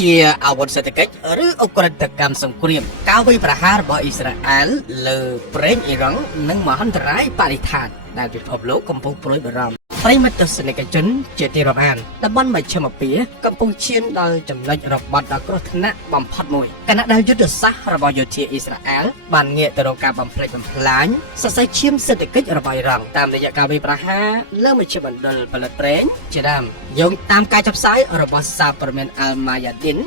ជាអាវុធសេដ្ឋកិច្ចឬអ ுக ្រិតកម្មសង្គ្រាមការវាយប្រហាររបស់អ៊ីស្រាអែលលើប្រេងអ៊ីរ៉ង់និងមហន្តរាយបរិស្ថានដែលពិភពលោកកំពុងព្រួយបារម្ភប្រិមិត្តទស្សនិកជនជាទីរាប់អានតំបន់មជ្ឈិមបូព៌ាកំពុងឈានដល់ចំណុចរបត់ដ៏គ្រោះថ្នាក់បំផុតមួយខណៈដែលយុទ្ធសាស្ត្ររបស់យោធាអ៊ីស្រាអែលបានងាកទៅរកការបំផ្លិចបំផ្លាញសរសៃឈាមសេដ្ឋកិច្ចរបស់អ៊ីរ៉ង់តាមរយៈការវាយប្រហារលើមជ្ឈមណ្ឌលផលិតប្រេងជាដើមយោងតាមការចាប់ផ្សាយរបស់សារព័ត៌មាន Al Mayadin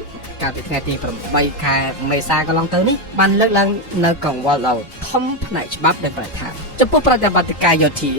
កាលពីថ្ងៃទី8 ខែមេសាកន្លងទៅនេះបានលើកឡើងនៅកង្វល់ដ៏ធំផ្នែកច្បាប់ដែលប្រកាសចំពោះប្រតិបត្តិការយោធា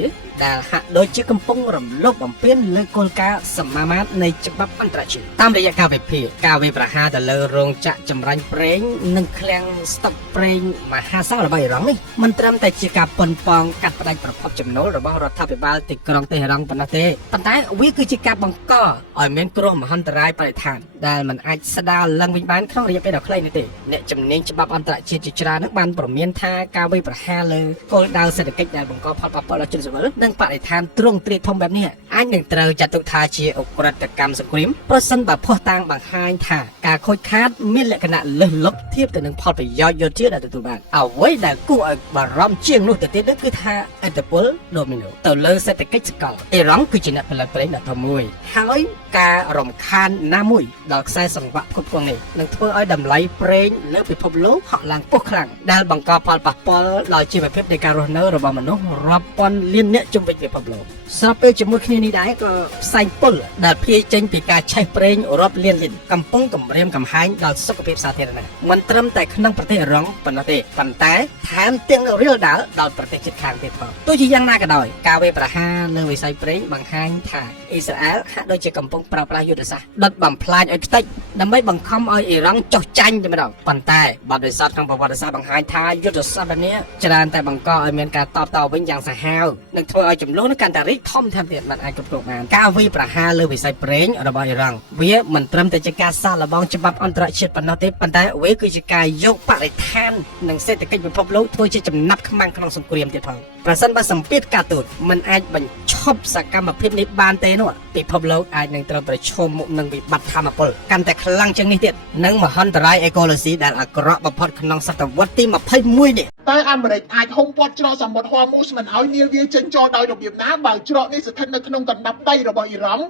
ដែលហាក់ដូចជាកំពុងរំលោភបំពានលើគោលការណ៍សមាមាត្រនៃច្បាប់អន្តរជាតិតាមរយៈការវិភាគការវាយប្រហារទៅលើរោងចក្រចម្រាញ់ប្រេងនិងឃ្លាំងស្តុកប្រេងមហាសាលរបស់អ៊ីរ៉ង់នេះមិនត្រឹមតែជាការប៉ុនប៉ងកាត់ផ្តាច់ប្រភពចំណូលរបស់រដ្ឋាភិបាលទីក្រុងតេហេរ៉ង់ប៉ុណ្ណោះទេប៉ុន្តែវាគឺជាការបង្កឲ្យមានគ្រោះមហន្តរាយបរិស្ថានដែលមិនអាចស្ដារឡើងវិញបានក្នុងរយៈពេលដ៏ខ្លីនេះទេអ្នកជំនាញច្បាប់អន្តរជាតិជាច្រើនបានព្រមានថាការវាយប្រហារលើគោលដៅសេដ្ឋកិច្ចដែលបង្កផលប៉ះពាល់ដល់ជនស៊ីវិលនិងបរិស្ថានទ្រង់ទ្រាយធំបែបនេះអាចនឹងត្រូវចាត់ទុកថាជាអ ுக ្រិតកម្មសង្គ្រាមប្រសិនបើភ័ស្តុតាងបង្ហាញថាការខូចខាតមានលក្ខណៈលើសលប់ធៀបទៅនឹងផលប្រយោជន៍យោធាដែលទទួលបានអ្វីដែលគួរឲ្យបារម្ភជាងនោះទៅទៀតគឺថាឥទ្ធិពលដូមីណូទៅលើសេដ្ឋកិច្ចសកលអ៊ីរ៉ង់គឺជាអ្នកផលិតប្រេងដ៏ធំមួយហើយការរំខានណាមួយដល់ខ្សែសង្វាក់ផ្គត់ផ្គង់នេះនឹងធ្វើឲ្យតម្លៃប្រេងលើពិភពលោកហក់ឡើងខ្ពស់ខ្លាំងដែលបង្កផលប៉ះពាល់ដល់ជីវភាពនៃការរស់នៅរបស់មនុស្សរាប់ពាន់លាននាក់ជុំវិញពិភពលោកស្របពេលជាមួយគ្នានេះដែរក៏ផ្សែងពុលដែលភាយចេញពីការឆេះប្រេងរាប់លានលីត្រកំពុងគំរាមកំហែងដល់សុខភាពសាធារណៈមិនត្រឹមតែក្នុងប្រទេសអ៊ីរ៉ង់ប៉ុណ្ណោះទេប៉ុន្តែថែមទាំងរាលដាលដល់ប្រទេសជិតខាងទៀតផងទោះជាយ៉ាងណាក៏ដោយការវាយប្រហារលើវិស័យប្រេងបង្ហាញថាអ៊ីស្រាអែលហាក់ដូចជាកំពុងប្រើប្រាស់យុទ្ធសាស្ត្រដុតបំផ្លាញឲ្យខ្ទេចដើម្បីបង្ខំឲ្យអ៊ីរ៉ង់ចុះចាញ់តែម្ដងប៉ុន្តែបទពិសោធន៍ក្នុងប្រវត្តិសាស្ត្របង្ហាញថាយុទ្ធសាស្ត្រនេះច្រើនតែបង្កឲ្យមានការតបតវិញយ៉ាងសាហាវនិងធ្វើឲ្យចំនួននឹងកាន់តែរីកធំថែមទៀតមិនអាចគ្រប់គ្រងបានការវាយប្រហារលើវិស័យប្រេងរបស់អ៊ីរ៉ង់វាមិនត្រឹមតែជាការសាកល្បងច្បាប់អន្តរជាតិប៉ុណ្ណោះទេប៉ុន្តែវាគឺជាការយកបរិស្ថាននិងសេដ្ឋកិច្ចពិភពលោកធ្វើជាចំណាប់ខ្មាំងក្នុងសង្គ្រាមទៀតផងប្រសិនបើសម្ពាធការទូតមិនអាចបញ្ឈប់សកម្មភាពនេះបានទេនោះពិភពលោកអាចនឹងត្រូវប្រឈមមុខនឹងវិបត្តិធម្មពលកាន់តែខ្លាំងជាងនេះទៀតនិងមហន្តរាយអេកូឡូស៊ីដែលអាក្រក់បំផុតក្នុងសតវត្សទី21នេះតើអាមេរិកអាចហុំព័ទ្ធច្រកសមុទ្រហ័រមូសមិនឲ្យនាវាចេញចូលដោយរបៀបណាបើច្រកនេះស្ថិតនៅក្នុងកណ្ដាប់ដីរបស់អ៊ីរ៉ង់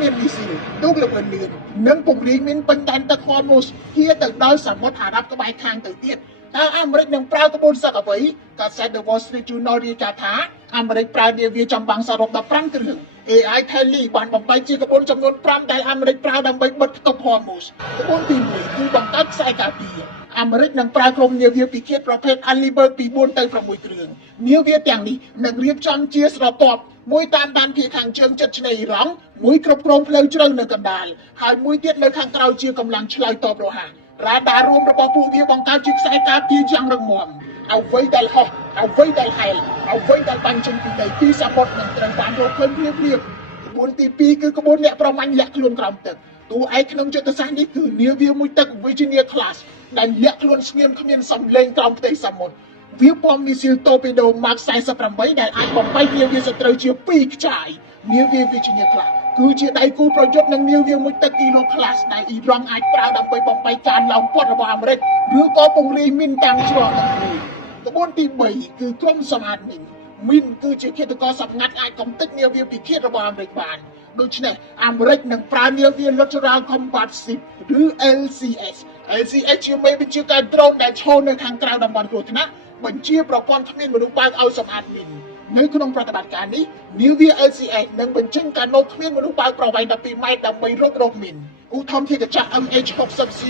មានមីស៊ីលទូកល្បឿនលឿននិងពង្រីកមានពេញដែនទឹកហ័រមូសហៀទៅដល់សមុទ្រអារ៉ាប់ក្បែរខាងទៅទៀតតើអាមេរិកនឹងប្រើក្បួនសឹកអ្វីកាសែត The Wall Street Journal រាយការណ៍ថាអាមេរិកប្រើនាវាចម្បាំងសរុប15គ្រឿង AI Kelly បានបំបែកជាក្បួនចំនួន5ដែលអាមេរិកប្រើដើម្បីបិទផ្ទុកហ័រមូសក្បួនទី1គឺបង្កើតខ្សែការពារអាមេរិកនឹងប្រើក្រុមនាវាពិឃាតប្រភេទ Aliberg ពី4ទៅ6គ្រឿងនាវាទាំងនេះនឹងរៀបចំជាស្រទាប់មួយតាមដានភាគខាងជើងជិតឆ្នេរអ៊ីរ៉ង់មួយគ្រប់គ្រងផ្លូវជ្រៅនៅកណ្ដាលហើយមួយទៀតនៅខាងក្រៅជាកម្លាំងឆ្លើយតបរហ័សរ៉ាដារួមរបស់ពួកវាបង្កើតជាខ្សែការពារយ៉ាងរឹងមាំអ្វីដែលហោះអ្វីដែលហែលអ្វីដែលបាញ់ចេញពីដីពីសមុទ្រនឹងត្រូវបានរកឃើញភ្លាមក្បួនទី2គឺក្បួនអ្នកប្រមាញ់លាក់ខ្លួនក្រោមទឹកតួឯកក្នុងយុទ្ធសាស្ត្រនេះគឺនាវាមួយទឹក Virginia Class ដែលលាក់ខ្លួនស្ងៀមគ្មានសំឡេងក្រោមផ្ទៃសមុទ្រវាពំមីស៊ីលតូពេដូ Mark 48ដែលអាចបំបែកនាវាសត្រូវជា2ខ្ចាយនាវា Virginia Class គឺជាដៃគូប្រយុទ្ធនឹងនាវាមួយទឹក Kilo Class ដែលអ៊ីរ៉ង់អាចប្រើដើម្បីបំបែកការឡោមព័ទ្ធរបស់អាមេរិកឬក៏ពង្រាយមីនតាមច្រកទឹកនេះក្បួនទី3គឺក្រុមសម្អាតមីនគឺជាឃាតករសម្ងាត់អាចកំទេចនាវាពិឃាតរបស់អាមេរិកបានដូច្នេះអាមេរិកនឹងប្រើនាវា Lateral Combat Ship ឬ LCS ជាមេបញ្ជាការដ្រូនដែលឈរនៅខាងក្រៅតំបន់គ្រោះថ្នាក់បញ្ជាប្រព័ន្ធគ្មានមនុស្សបើកឲ្យសម្អាតមីននៅក្នុងប្រតិបត្តិការនេះនាវា LCS នឹងបញ្ចេញកាណូតគ្មានមនុស្សបើកប្រវែង12ម៉ែត្រដើម្បីរករកមីនឧទ្ធម្ភាគចក្រ MH-60C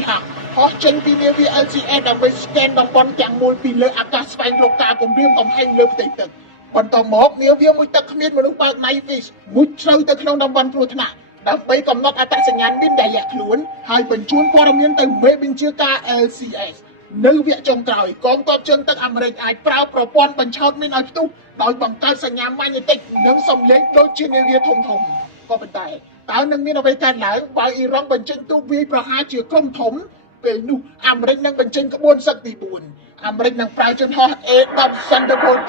ហោះចេញពីនាវា LCS ដើម្បីស្កេនតំបន់ទាំងមូលពីលើអាកាសស្វែងរកការគំរាមកំហែងលើផ្ទៃទឹកបន្តមកនាវាមួយទឹកគ្មានមនុស្សបើក Navy មុជជ្រៅទៅក្នុងតំបន់គ្រោះថ្នាក់ដើម្បីកំណត់អត្តសញ្ញាណមីនដែលលាក់ខ្លួនហើយបញ្ជូនព័ត៌មានទៅមេបញ្ជាការ LCS នៅវគ្គចុងក្រោយកងទ័ពជើងទឹកអាមេរិកអាចប្រើប្រព័ន្ធបញ្ឆោតមីនឲ្យផ្ទុះដោយបង្កើតសញ្ញាម៉ាញេទិកនិងសំឡេងដូចជានាវាធំក៏ប៉ុន្តែតើនឹងមានអ្វីកើតឡើងបើអ៊ីរ៉ង់បញ្ចេញទូកវាយប្រហារជាក្រុមធំពេលនោះអាមេរិកនឹងបញ្ចេញក្បួនសឹកទី4អាមេរិកនឹងប្រើយន្តហោះ A-10 Thunderbolt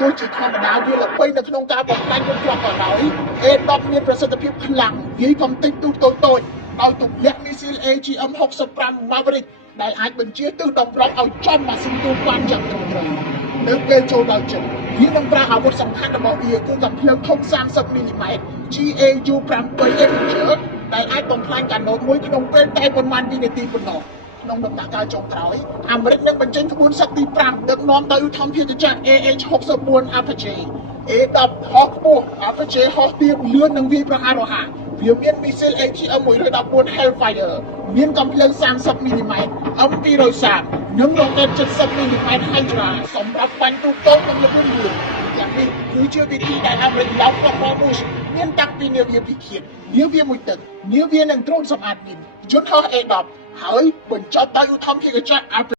ទោះជាធម្មតាវាល្បីនៅក្នុងការបំផ្លាញយន្តហោះក៏ដោយ A-10 មានប្រសិទ្ធភាពខ្លាំងវាយកំទេចទូកតូច ដោយទម្លាក់មីស៊ីល AGM-65 Maverick ដែលអាចបញ្ជាទិសដុំប្រងឲ្យចំម៉ាស៊ីនទូបានយ៉ាងត្រឹមត្រូវនៅពេលចូលដល់ជិតវានឹងប្រើអាវុធសំខាន់របស់វាគឺកាំភ្លើងធំ 30 មីលីម៉ែត្រ GAU-7 Avenger ដែលអាចបំផ្លាញកាណូតមួយក្នុងពេលតែប៉ុន្មានវិនាទីប៉ុណ្ណោះក្នុងដំណាក់កាលចុងក្រោយអាមេរិកនឹងបញ្ចេញក្បួនសឹកទី5ដឹកនាំដោយឧទ្ធម្ភាគចក្រ AH-64 Apache A-10 ហោះខ្ពស់ Apache ហោះទាបលឿននិងវាយប្រហាររហ័សវាមានមីស៊ីល AGM-114 Hellfire មានកាំភ្លើង 30 មីលីម៉ែត្រ M230 និងរ៉ុកកែត 70 មីលីម៉ែត្រ Hydra សម្រាប់បាញ់ទូកតូចនិងល្បឿនលឿនយ៉ាងនេះគឺជាវិធីដែលអាមេរិកឡោករបស់ Hormuz មានតាំងពីនាវាពិឃាតនាវាមួយទឹកនាវានិងដ្រូនសម្អាតមីនយន្តហោះ A-10 ហើយបញ្ចប់ដោយឧទ្ធម្ភាគចក្រ